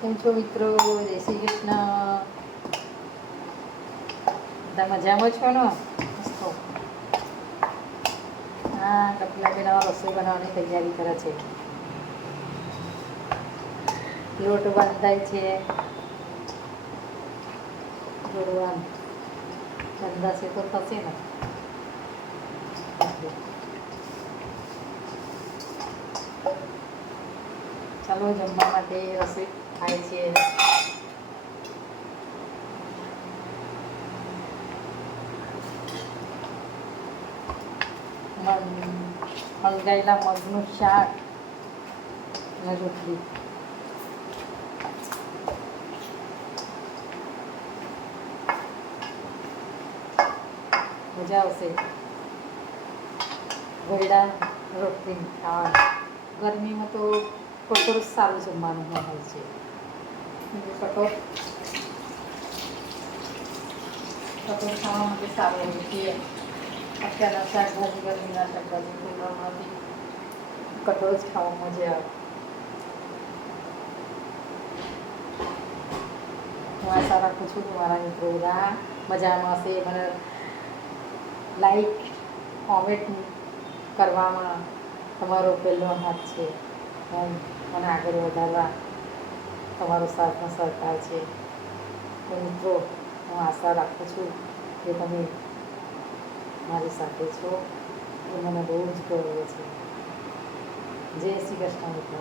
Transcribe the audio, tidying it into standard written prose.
કેમ છો મિત્રો? જય શ્રી કૃષ્ણ. બધા મજામાં છો ને? મસ્તો. હા, કપિલાબેન હવે રસોઈ બનાવવાની તૈયારી કરે છે. લોટ બાંધાય છે. જોડવાનું બંધાશે તો થશે ને. ચાલો જમવા માટે રસોઈ થાય છે. હલગાયેલા મગનું શાક અને રોટલી. મજા આવશે ગોયડા રોટલી ખાવાની. ગરમીમાં તો કઠોળ સારું જમવાનું હોય છે. કઠોળ ખાવા માટે સારું હોય છે. અત્યારના શાકભાજી ગરમીના શાકભાજી ફૂલમાંથી કઠોળ જ ખાવા મજા આવે. હું આશા રાખું છું કે મારા મિત્રો બધા મજામાં હશે. મને લાઈક કોમેન્ટ કરવામાં તમારો પહેલો હાથ છે. મને આગળ વધારવા તમારો સાથનો સહકાર છે. તો મિત્રો, હું આશા રાખું છું કે તમે મારી સાથે છો. એ મને બહુ જ ગર્વ છે. જય શ્રી કૃષ્ણ મિત્રો.